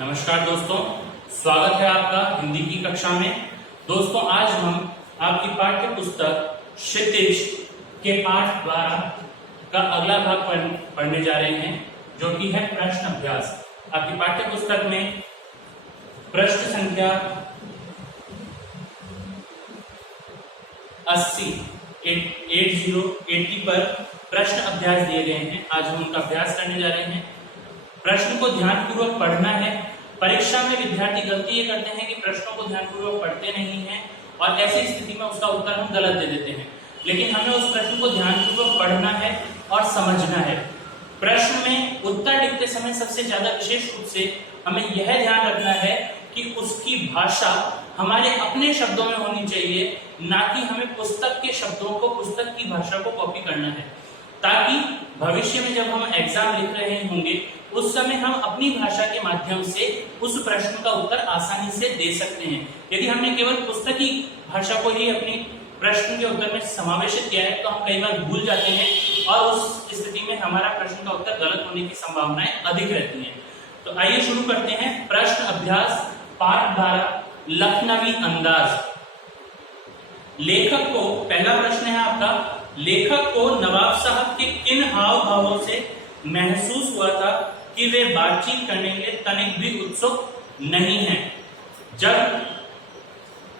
नमस्कार दोस्तों, स्वागत है आपका हिंदी की कक्षा में। दोस्तों, आज हम आपकी पाठ्य पुस्तक क्षितिज के पाठ 12 का अगला भाग पढ़ने जा रहे हैं, जो कि है प्रश्न अभ्यास। आपकी पाठ्य पुस्तक में प्रश्न संख्या 80 पर प्रश्न अभ्यास दिए गए हैं। आज हम उनका अभ्यास करने जा रहे हैं। प्रश्न को ध्यानपूर्वक पढ़ना है। परीक्षा में विद्यार्थी गलती ये करते हैं कि प्रश्नों को ध्यानपूर्वक पढ़ते नहीं हैं और ऐसी स्थिति में उसका उत्तर हम गलत दे देते हैं। लेकिन हमें उस प्रश्न को ध्यानपूर्वक पढ़ना है और समझना है। प्रश्न में उत्तर लिखते समय सबसे ज्यादा विशेष रूप से हमें यह ध्यान रखना है कि उसकी भाषा हमारे अपने शब्दों में होनी चाहिए, ना कि हमें पुस्तक के शब्दों को, पुस्तक की भाषा को कॉपी करना है, ताकि भविष्य में जब हम एग्जाम लिख रहे होंगे उस समय हम अपनी भाषा के माध्यम से उस प्रश्न का उत्तर आसानी से दे सकते हैं। यदि हमने केवल पुस्तकी भाषा को ही अपनी प्रश्न के उत्तर में समावेशित किया है तो हम कई बार भूल जाते हैं और उस स्थिति में हमारा प्रश्न का उत्तर गलत होने की संभावनाएं अधिक रहती हैं। तो आइए शुरू करते हैं। प्रश्न अभ्यास पाठ 12 लखनवी अंदाज। लेखक को, पहला प्रश्न है आपका, लेखक को नवाब साहब के किन हाव भावों से महसूस हुआ था कि वे बातचीत करने के लिए तनिक भी उत्सुक नहीं हैं? जब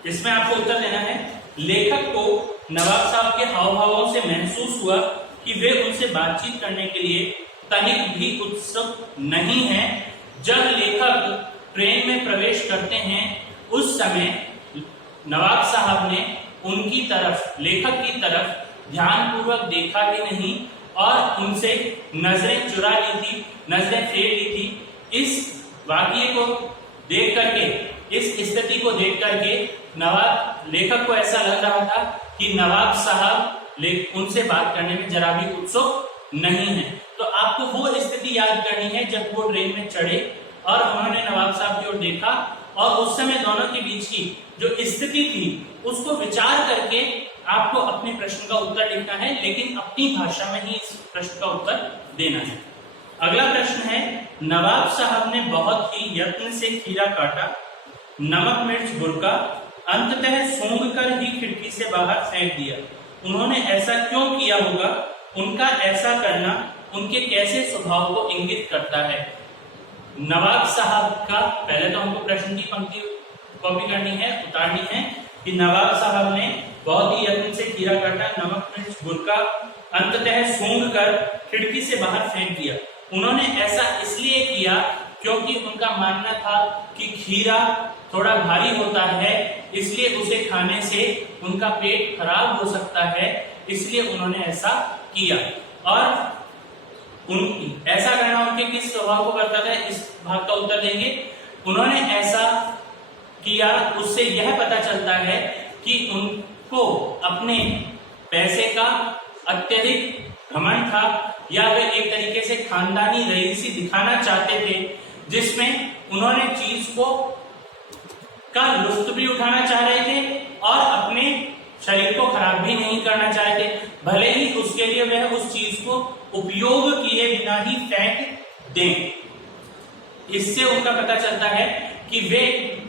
इसमें आपको उत्तर देना है, लेखक को नवाब साहब के हाव भावों से महसूस हुआ कि वे उनसे बातचीत करने के लिए तनिक भी उत्सुक नहीं हैं। जब लेखक ट्रेन में प्रवेश करते हैं उस समय नवाब साहब ने उनकी तरफ, लेखक की तरफ ध्यानपूर्वक देखा भी नहीं और उनसे नजरें चुरा ली थी, नजरें फेर ली थी। इस वाक्य को देख करके, इस स्थिति को देख करके लेखक को ऐसा लग रहा था कि नवाब साहब उनसे बात करने में जरा भी उत्सुक नहीं है। तो आपको वो स्थिति याद करनी है जब वो ट्रेन में चढ़े और उन्होंने नवाब साहब की ओर देखा और उस समय दोनों के बीच की जो स्थिति थी उसको विचार करके आपको अपने प्रश्न का उत्तर लिखना है, लेकिन अपनी भाषा में ही इस प्रश्न का उत्तर देना है। अगला प्रश्न है, नवाब साहब ने बहुत ही यत्न से खीरा काटा, नमक मिर्च बुरका, अंततः सूंघ कर ही खिड़की से बाहर फेंक दिया। उन्होंने ऐसा क्यों किया होगा? उनका ऐसा करना उनके कैसे स्वभाव को इंगित करता है? नवाब साहब का, पहले तो हमको प्रश्न की पंक्ति कॉपी करनी है, उतारनी है कि नवाब साहब ने बहुत ही यत्न से खीरा काटा, नमक मिर्च बुरका, अंततः सूंघ कर खिड़की से बाहर फेंक दिया। उन्होंने ऐसा इसलिए किया क्योंकि उनका मानना था कि खीरा थोड़ा भारी होता है, इसलिए उसे खाने से उनका पेट खराब हो सकता है, इसलिए उन्होंने ऐसा किया। और ऐसा करना उनके किस स्वभाव को करता था, इस भाग का उत्तर देंगे। उन्होंने ऐसा किया, उससे यह पता चलता है कि उनको अपने पैसे का अत्यधिक घमंड था, या वे एक तरीके से खानदानी रईसी दिखाना चाहते थे, जिसमें उन्होंने चीज को का लुत्फ भी उठाना चाह रहे थे और अपने शरीर को खराब भी नहीं करना चाहते, भले ही उसके लिए वह उस चीज को उपयोग किए बिना ही फेंक दें। इससे उनका पता चलता है कि वे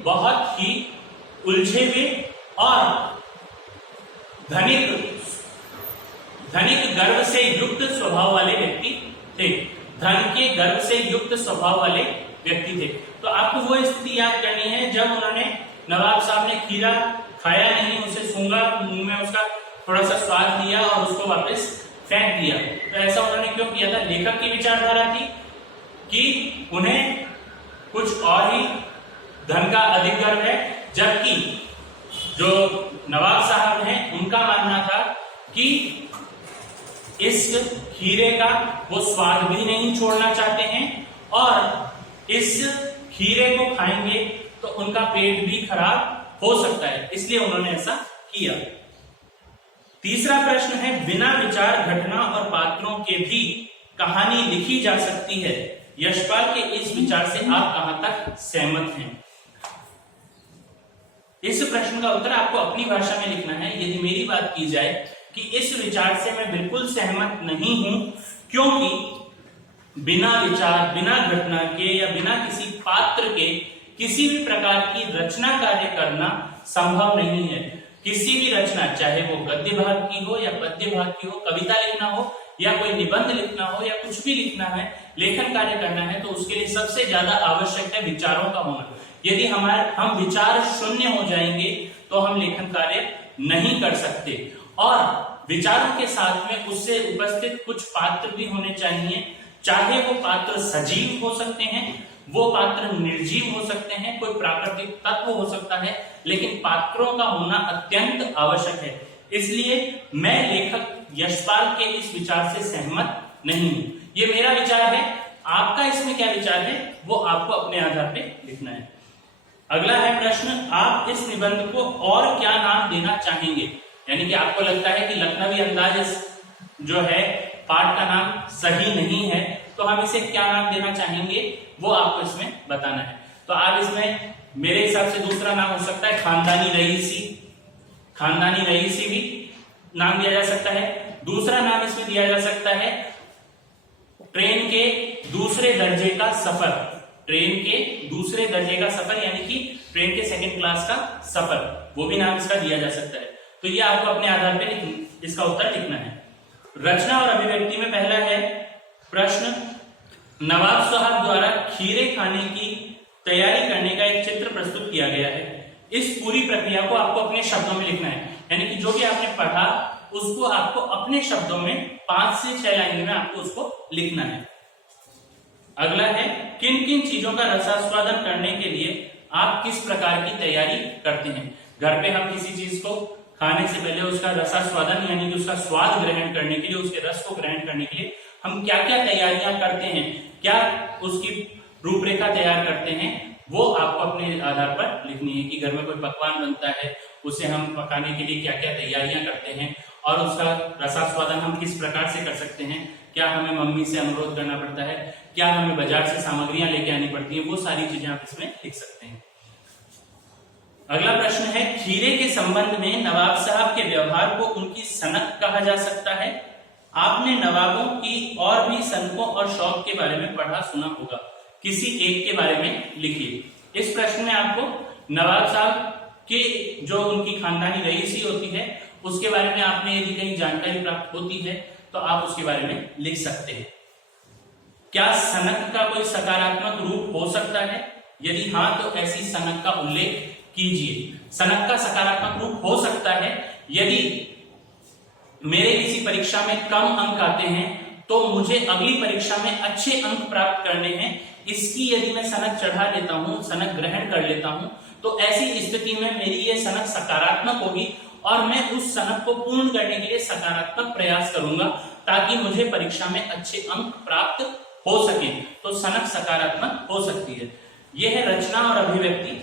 बहुत ही उलझे हुए और धनिक गर्व से युक्त स्वभाव वाले व्यक्ति थे, धन के गर्व से युक्त स्वभाव वाले व्यक्ति थे। तो आपको वो स्थिति याद करनी है जब उन्होंने, नवाब साहब ने खीरा खाया नहीं, उसे सूंघा, मुंह में उसका थोड़ा सा स्वाद लिया और उसको वापस फेंक दिया। तो ऐसा उन्होंने क्यों किया था? लेखक की विचारधारा थी कि उन्हें कुछ और ही धन का अधिक गर्व है, जबकि जो नवाब साहब हैं उनका मानना था कि इस खीरे का वो स्वाद भी नहीं छोड़ना चाहते हैं और इस खीरे को खाएंगे तो उनका पेट भी खराब हो सकता है, इसलिए उन्होंने ऐसा किया। तीसरा प्रश्न है, बिना विचार घटना और पात्रों के भी कहानी लिखी जा सकती है। यशपाल के इस विचार से आप कहां तक सहमत हैं? इस प्रश्न का उत्तर आपको अपनी भाषा में लिखना है। यदि मेरी बात की जाए कि इस विचार से मैं बिल्कुल सहमत नहीं हूं, क्योंकि बिना विचार, बिना घटना के या बिना किसी पात्र के किसी भी प्रकार की रचना कार्य करना संभव नहीं है। किसी भी रचना, चाहे वो गद्य भाग की हो या पद्य भाग की हो, कविता लिखना हो या कोई निबंध लिखना हो या कुछ भी लिखना है, लेखन कार्य करना है, तो उसके लिए सबसे ज्यादा आवश्यक है विचारों का होना। यदि हम विचार शून्य हो जाएंगे तो हम लेखन कार्य नहीं कर सकते। और विचारों के साथ में उससे उपस्थित कुछ पात्र भी होने चाहिए, चाहे वो पात्र सजीव हो सकते हैं, वो पात्र निर्जीव हो सकते हैं, कोई प्राकृतिक तत्व हो सकता है, लेकिन पात्रों का होना अत्यंत आवश्यक है। इसलिए मैं लेखक यशपाल के इस विचार से सहमत नहीं हूं। ये मेरा विचार है, आपका इसमें क्या विचार है वो आपको अपने आधार पे लिखना है। अगला है प्रश्न, आप इस निबंध को और क्या नाम देना चाहेंगे? यानी कि आपको लगता है कि लखनवी अंदाज जो है पाठ का नाम सही नहीं है, तो हम इसे क्या नाम देना चाहेंगे वो आपको इसमें बताना है। तो आप इसमें मेरे हिसाब से दूसरा नाम हो सकता है खानदानी रईसी। खानदानी रईसी भी नाम दिया जा सकता है। दूसरा नाम इसमें दिया जा सकता है ट्रेन के दूसरे दर्जे का सफर। ट्रेन के दूसरे दर्जे का सफर यानी कि ट्रेन के सेकंड क्लास का सफर, वो भी नाम इसका दिया जा सकता है। तो ये आपको अपने आधार पर इसका उत्तर लिखना है। रचना और अभिव्यक्ति में पहला है प्रश्न, नवाब साहब द्वारा खीरे खाने की तैयारी करने का एक चित्र प्रस्तुत किया गया है। इस पूरी प्रक्रिया को आपको अपने शब्दों में लिखना है, यानी कि जो भी आपने पढ़ा उसको आपको अपने शब्दों में 5 से 6 लाइन में आपको उसको लिखना है। अगला है, किन किन चीजों का रसास्वादन करने के लिए आप किस प्रकार की तैयारी करते हैं? घर पे हम किसी चीज को खाने से पहले उसका रसास्वादन यानी कि उसका स्वाद ग्रहण करने के लिए, उसके रस को ग्रहण करने के लिए हम क्या क्या तैयारियां करते हैं, क्या उसकी रूपरेखा तैयार करते हैं, वो आपको अपने आधार पर लिखनी है। कि घर में कोई पकवान बनता है, उसे हम पकाने के लिए क्या क्या तैयारियां करते हैं और उसका रसास्वादन हम किस प्रकार से कर सकते हैं, क्या हमें मम्मी से अनुरोध करना पड़ता है, क्या हमें बाजार से सामग्रियां लेके आनी पड़ती है, वो सारी चीजें आप इसमें लिख सकते हैं। अगला प्रश्न है, खीरे के संबंध में नवाब साहब के व्यवहार को उनकी सनक कहा जा सकता है। आपने नवाबों की और भी सनकों और शौक के बारे में पढ़ा सुना होगा, किसी एक के बारे में लिखिए। इस प्रश्न में आपको नवाब साहब के जो उनकी खानदानी रईसी होती है उसके बारे में आपने यदि कहीं जानकारी प्राप्त होती है तो आप उसके बारे में लिख सकते हैं। क्या सनक का कोई सकारात्मक रूप हो सकता है? यदि हाँ तो ऐसी सनक का उल्लेख कीजिए। सनक का सकारात्मक रूप हो सकता है, यदि मेरे किसी परीक्षा में कम अंक आते हैं तो मुझे अगली परीक्षा में अच्छे अंक प्राप्त करने हैं, इसकी यदि मैं सनक चढ़ा लेता हूं, सनक ग्रहण कर लेता हूं, तो ऐसी स्थिति में मेरी ये सनक सकारात्मक होगी और मैं उस सनक को पूर्ण करने के लिए सकारात्मक प्रयास करूंगा ताकि मुझे परीक्षा में अच्छे अंक प्राप्त हो सके। तो सनक सकारात्मक हो सकती है। यह है रचना और अभिव्यक्ति।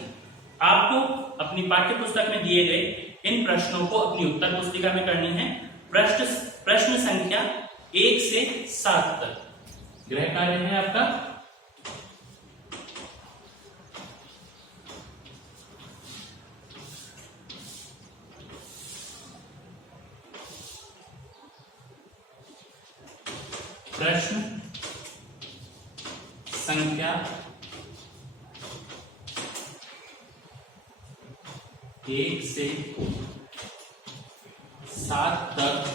आपको अपनी पाठ्य पुस्तक में दिए गए इन प्रश्नों को अपनी उत्तर पुस्तिका में करनी है। प्रश्न संख्या 1 से 7 तक गृह कार्य है आपका। प्रश्न संख्या 1 से 7 तक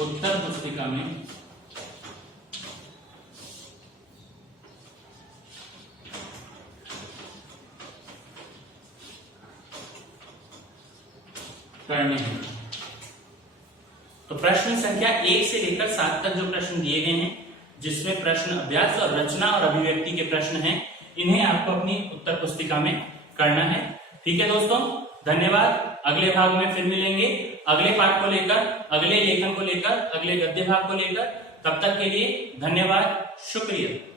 उत्तर पुस्तिका में करने हैं। तो प्रश्न संख्या 1 से लेकर 7 तक जो प्रश्न दिए गए हैं, जिसमें प्रश्न अभ्यास और रचना और अभिव्यक्ति के प्रश्न हैं, इन्हें आपको अपनी उत्तर पुस्तिका में करना है। ठीक है दोस्तों, धन्यवाद। अगले भाग में फिर मिलेंगे अगले पाठ को लेकर, अगले लेखन को लेकर, अगले गद्य भाग को लेकर। तब तक के लिए धन्यवाद, शुक्रिया।